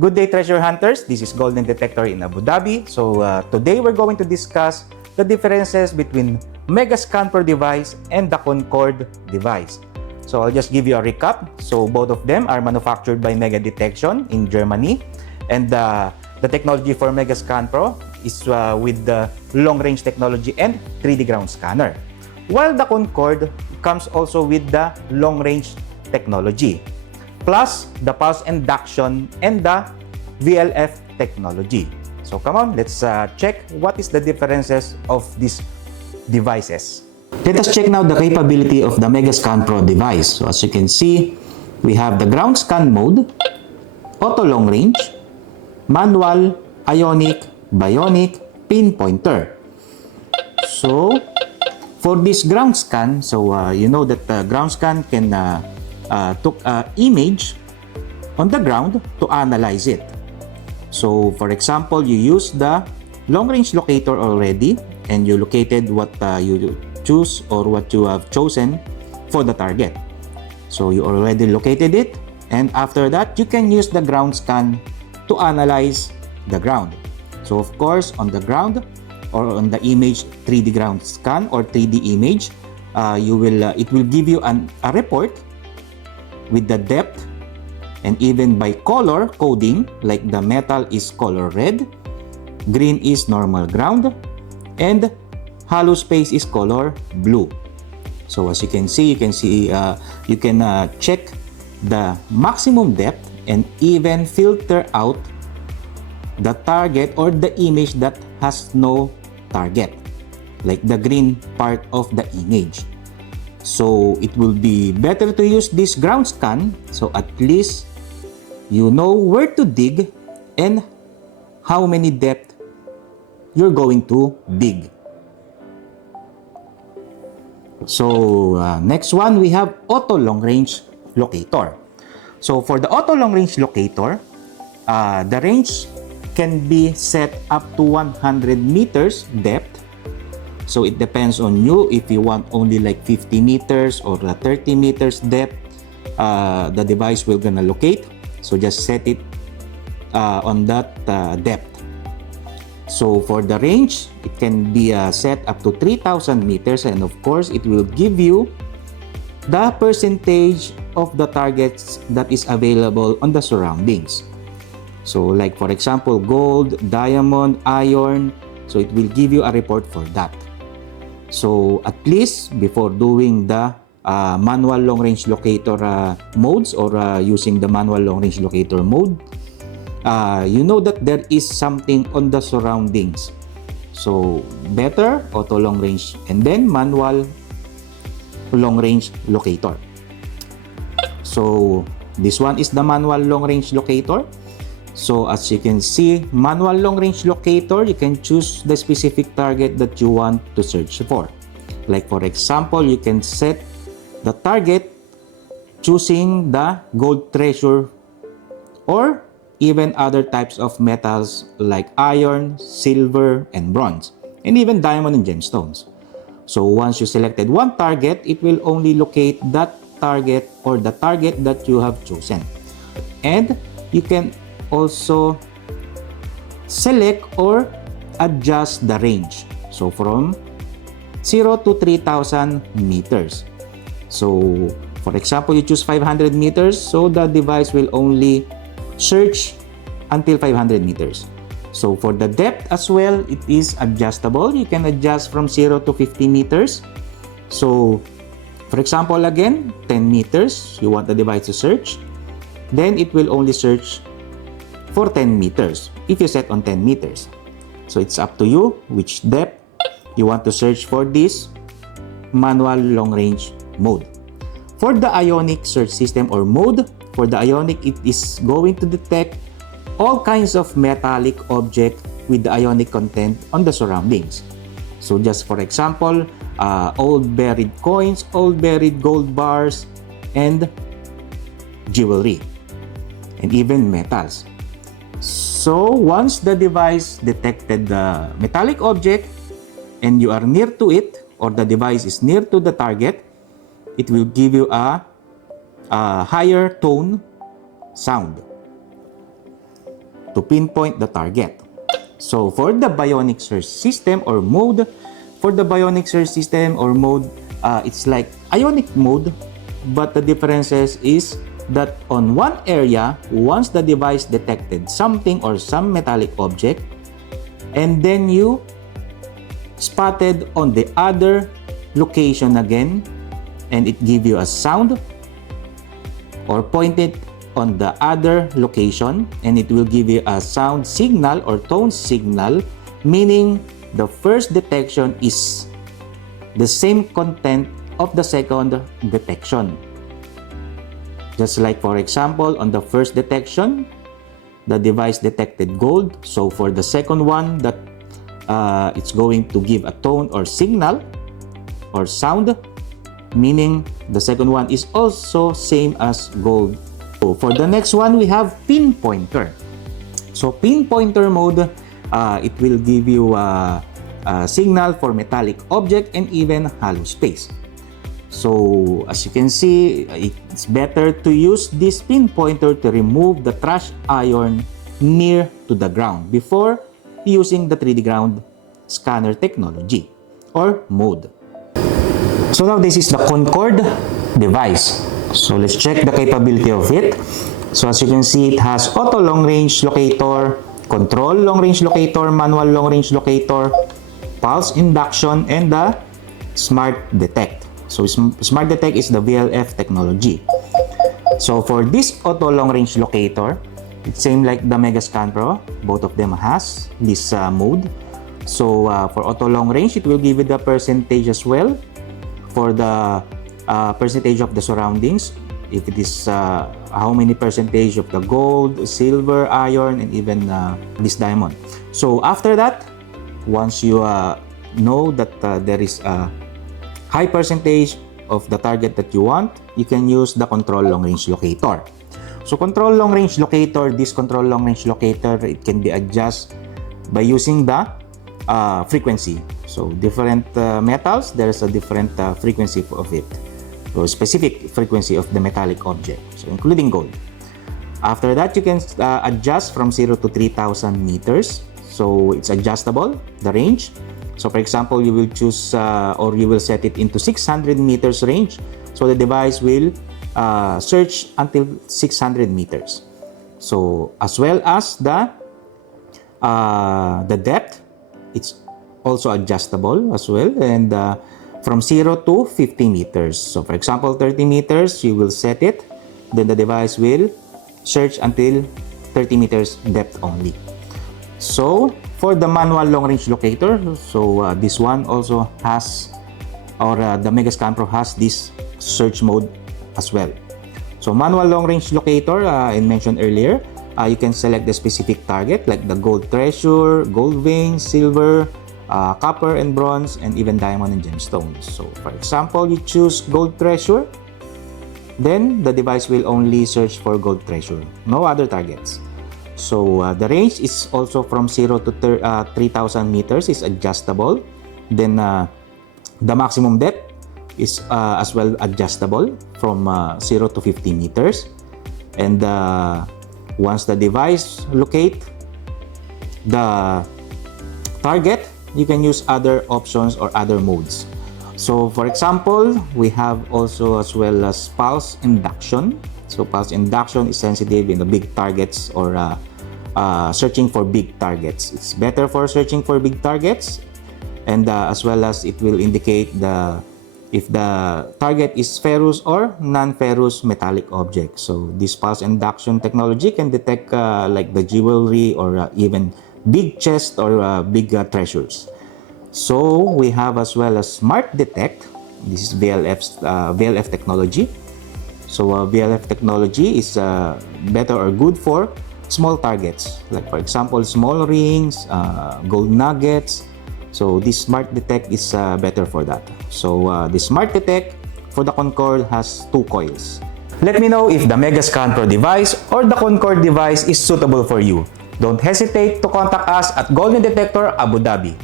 Good day, treasure hunters. This is Golden Detector in Abu Dhabi. So today we're going to discuss the differences between Mega Scan Pro device and the Concord device. So I'll just give you a recap. So both of them are manufactured by Mega Detection in Germany, and the technology for Mega Scan Pro is with the long-range technology and 3D ground scanner, while the Concord comes also with the long-range technology, plus the Pulse Induction and the VLF technology. So come on, let's check what is the differences of these devices. Let us check now the capability of the Mega Scan Pro device. So as you can see, we have the ground scan mode, auto long range, manual, ionic, bionic, pinpointer. So for this ground scan, you know that the ground scan can took an image on the ground to analyze it. So for example, you use the long range locator already and you located what you choose or what you have chosen for the target. So you already located it, and after that you can use the ground scan to analyze the ground. So of course, on the ground or on the image 3D ground scan or 3D image, it will give you a report with the depth and even by color coding, like the metal is color red, green is normal ground, and hollow space is color blue. So as you can see, you can check the maximum depth and even filter out the target or the image that has no target, like the green part of the image. So it will be better to use this ground scan, so at least you know where to dig and how many depth you're going to dig. So next one, we have auto long range locator. So for the auto long range locator, the range can be set up to 100 meters depth. So it depends on you if you want only like 50 meters or 30 meters depth, the device will gonna locate. So just set it on that depth. So for the range, it can be set up to 3,000 meters, and of course it will give you the percentage of the targets that is available on the surroundings. So like for example, gold, diamond, iron, so it will give you a report for that. So at least before doing the manual long-range locator modes or using the manual long-range locator mode, you know that there is something on the surroundings. So better auto long-range and then manual long-range locator. So this one is the manual long-range locator. So as you can see, manual long-range locator, you can choose the specific target that you want to search for. Like for example, you can set the target choosing the gold treasure or even other types of metals like iron, silver, and bronze, and even diamond and gemstones. So once you selected one target, it will only locate that target or the target that you have chosen. And you can also select or adjust the range. So from 0 to 3,000 meters. So for example, you choose 500 meters, so the device will only search until 500 meters. So for the depth as well, it is adjustable. You can adjust from 0 to 50 meters. So for example, again, 10 meters, you want the device to search, then it will only search for 10 meters if you set on 10 meters. So it's up to you which depth you want to search for this manual long range mode. For the ionic search system or mode, for the ionic, it is going to detect all kinds of metallic object with the ionic content on the surroundings. So just for example, old buried coins, old buried gold bars, and jewelry, and even metals. So once the device detected the metallic object and you are near to it, or the device is near to the target, it will give you a higher tone sound. to pinpoint the target. So for the bionic search system or mode, it's like ionic mode, but the differences is that on one area, once the device detected something or some metallic object, and then you spotted on the other location again, and it give you a sound, or pointed on the other location and it will give you a sound signal or tone signal, meaning the first detection is the same content of the second detection. Just like, for example, on the first detection, the device detected gold. So for the second one, that it's going to give a tone or signal or sound, meaning the second one is also same as gold. So for the next one, we have pinpointer. So pinpointer mode, it will give you a signal for metallic object and even hollow space. So as you can see, it's better to use this pinpointer to remove the trash iron near to the ground before using the 3D ground scanner technology or mode. So now this is the Concord device. So let's check the capability of it. So as you can see, it has auto long range locator, control long range locator, manual long range locator, pulse induction, and the smart detect. So smart detect is the VLF technology. So for this auto long range locator, it's same like the Mega Scan Pro. Both of them has this mode. So for auto long range, it will give you the percentage as well for the percentage of the surroundings. If it is how many percentage of the gold, silver, iron, and even this diamond. So after that, once you know that there is a high percentage of the target that you want, you can use the control long range locator. So control long range locator, this control long range locator, it can be adjusted by using the frequency. So different metals, there's a different frequency of it, or specific frequency of the metallic object, so including gold. After that, you can adjust from 0 to 3,000 meters. So it's adjustable, the range. So for example, you will choose or you will set it into 600 meters range. So the device will search until 600 meters. So as well as the depth, it's also adjustable as well, and from 0 to 50 meters. So for example, 30 meters, you will set it, then the device will search until 30 meters depth only. So for the manual long range locator, so this one also has, or the Mega Scan Pro has this search mode as well. So manual long range locator, I mentioned earlier, you can select the specific target like the gold treasure, gold veins, silver, copper and bronze, and even diamond and gemstones. So for example, you choose gold treasure, then the device will only search for gold treasure, no other targets. So the range is also from 0 to 3,000 meters is adjustable. Then the maximum depth is as well adjustable from 0 to 50 meters. And once the device locate the target, you can use other options or other modes. So for example, we have also as well as pulse induction. So pulse induction is sensitive in the big targets or searching for big targets. It's better for searching for big targets, and as well as it will indicate if the target is ferrous or non-ferrous metallic object. So this pulse induction technology can detect like the jewelry or even big chest or big treasures. So we have as well as smart detect. This is VLF technology. So VLF technology is better or good for small targets, like for example small rings, gold nuggets. So this smart detect is better for that. So the smart detect for the Concord has 2 coils. Let me know if the Mega Scan Pro device or the Concord device is suitable for you. Don't hesitate to contact us at Golden Detector Abu Dhabi.